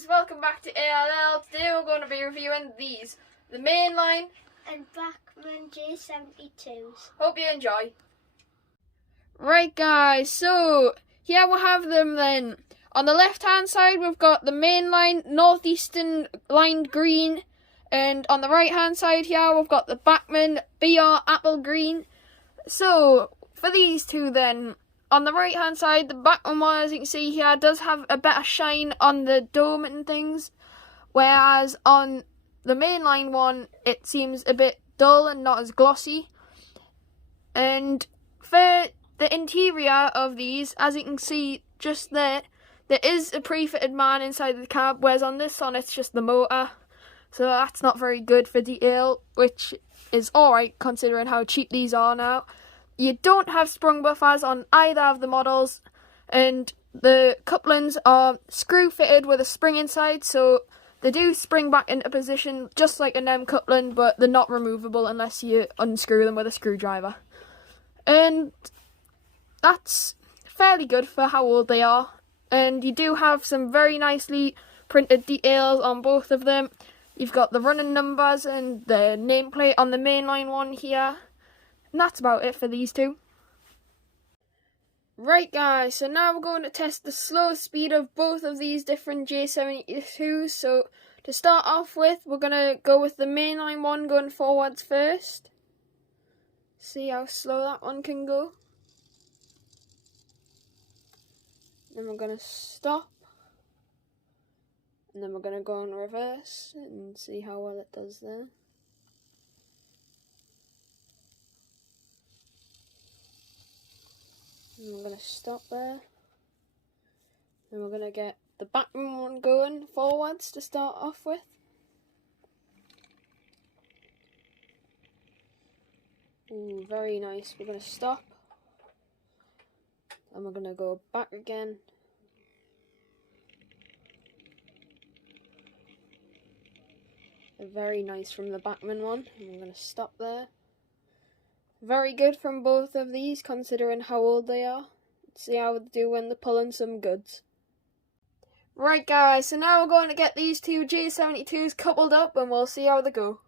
guys, welcome back to A.L.L. Today we're going to be reviewing these, the Mainline and Bachmann J72s. Hope you enjoy. Right guys, so here we have them then. On the left hand side we've got the Mainline Northeastern lined green, and on the right hand side here we've got the Bachmann BR apple green. So for these two then, on the right hand side, the Bachmann one, as you can see here, does have a better shine on the dome and things, whereas on the Mainline one it seems a bit dull and not as glossy. And for the interior of these, as you can see just there is a pre-fitted man inside the cab, whereas on this one it's just the motor, so that's not very good for detail, which is alright considering how cheap these are now. You don't have sprung buffers on either of the models, and the couplings are screw fitted with a spring inside, so they do spring back into position just like an M coupling, but they're not removable unless you unscrew them with a screwdriver. And that's fairly good for how old they are, and you do have some very nicely printed details on both of them. You've got the running numbers and the nameplate on the Mainline one here. And that's about it for these two. Right guys, so now we're going to test the slow speed of both of these different J72s. So to start off with, we're going to go with the Mainline one going forwards first. See how slow that one can go. Then we're going to stop. And then we're going to go in reverse and see how well it does there. And we're going to stop there. Then we're going to get the Bachmann one going forwards to start off with. Ooh, very nice. We're going to stop. And we're going to go back again. Very nice from the Bachmann one. And we're going to stop there. Very good from both of these, considering how old they are. Let's see how they do when they're pulling some goods. Right guys, so now we're going to get these two J72s coupled up and we'll see how they go.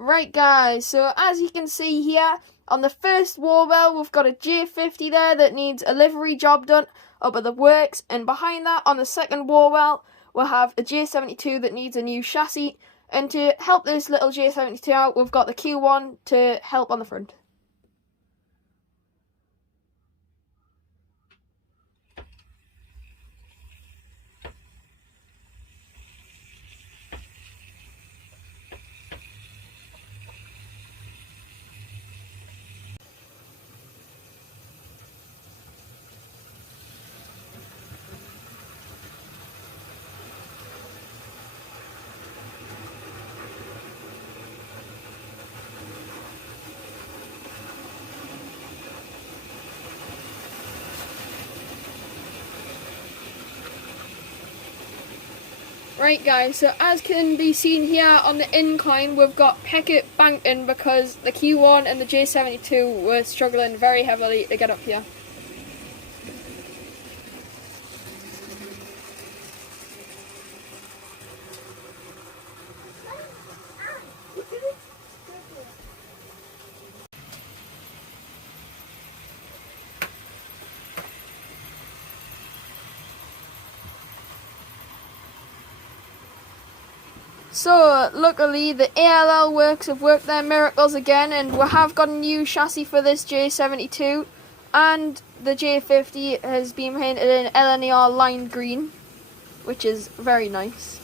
Right guys, so as you can see here, on the first wall well we've got a J50 there that needs a livery job done up at the works, and behind that on the second wall well we'll have a J72 that needs a new chassis, and to help this little J72 out, we've got the Q1 to help on the front. Right guys, so as can be seen here on the incline, we've got Peckett banking because the Q1 and the J72 were struggling very heavily to get up here. So, luckily the A.L.L works have worked their miracles again, and we have got a new chassis for this J72, and the J50 has been painted in L.L lime green, which is very nice.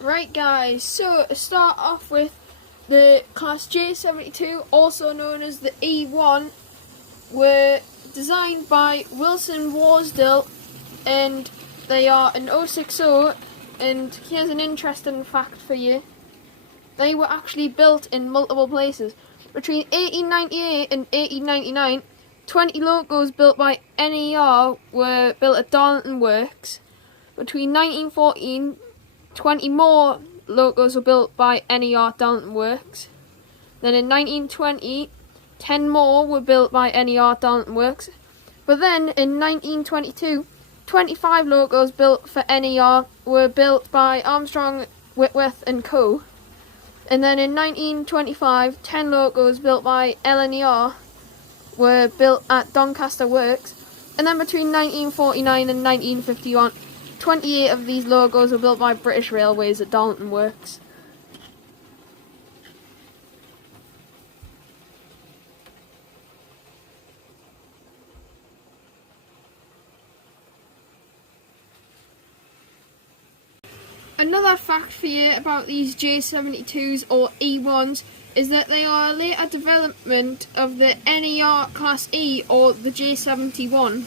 Right guys, so to start off with, the Class J72, also known as the E1, were designed by Wilson Warsdale, and they are an 060, and here's an interesting fact for you. They were actually built in multiple places. Between 1898 and 1899, 20 locos built by NER were built at Darlington Works. Between 1914, 20 more locos were built by NER Darlington Works. Then in 1920, 10 more were built by NER Darlington Works. But then in 1922, 25 locos built for NER were built by Armstrong, Whitworth and Co. And then in 1925, 10 locos built by L&ER were built at Doncaster Works. And then between 1949 and 1951, 28 of these logos were built by British Railways at Darlington Works. Another fact for you about these J72s or E1s is that they are a later development of the NER Class E or the J71.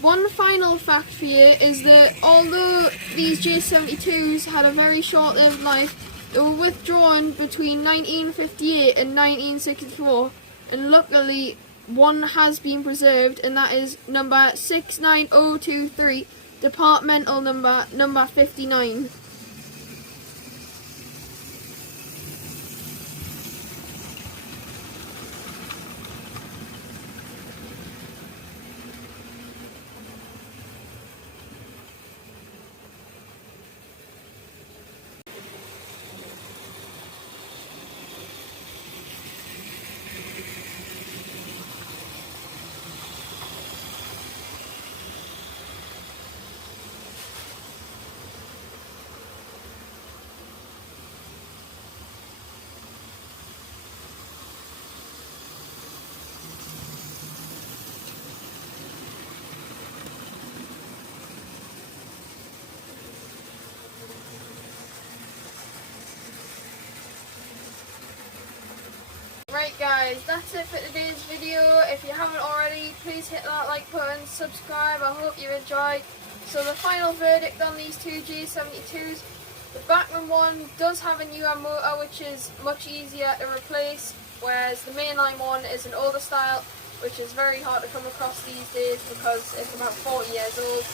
One final fact for you is that although these J72s had a very short-lived life, they were withdrawn between 1958 and 1964, and luckily one has been preserved, and that is number 69023, departmental number 59. Right guys, that's it for today's video. If you haven't already, please hit that like button, subscribe, I hope you enjoyed. So the final verdict on these two J72s, the Bachmann one does have a newer motor which is much easier to replace, whereas the mainline one is an older style which is very hard to come across these days because it's about 40 years old.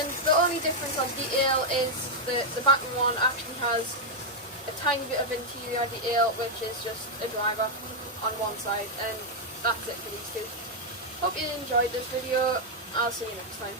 And the only difference on detail is that the Bachmann one actually has a tiny bit of interior detail, which is just a driver on one side, and that's it for these two. Hope you enjoyed this video. I'll see you next time.